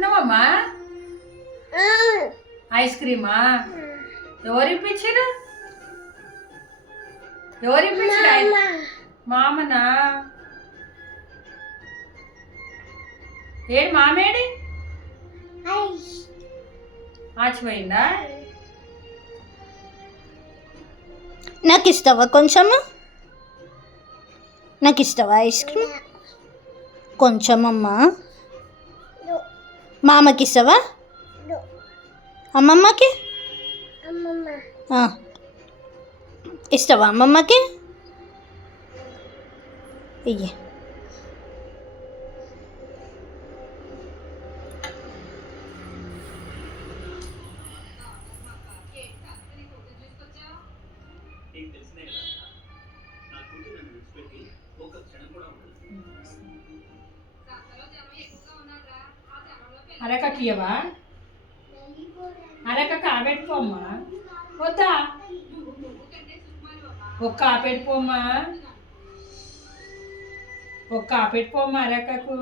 తింటున్నావమ్మా? Ice క్రీమా? ఎవరు ఇప్పించారు? మామనా? ఏడు మామేడి ఆచిపోయిందా? నాకు ఇస్తావా కొంచెము? నాకు ఇస్తావా ఐస్ క్రీమ్ కొంచెమమ్మా? మామకి ఇస్తావా? అమ్మమ్మకి ఇస్తావా? అమ్మమ్మకి ఇయ్యి. అరకట్టియవా? అరక కాబెట్టుకోమ్మా. వద్దా? ఒక్క ఆపెట్టుకోమ్మా. అరకకు.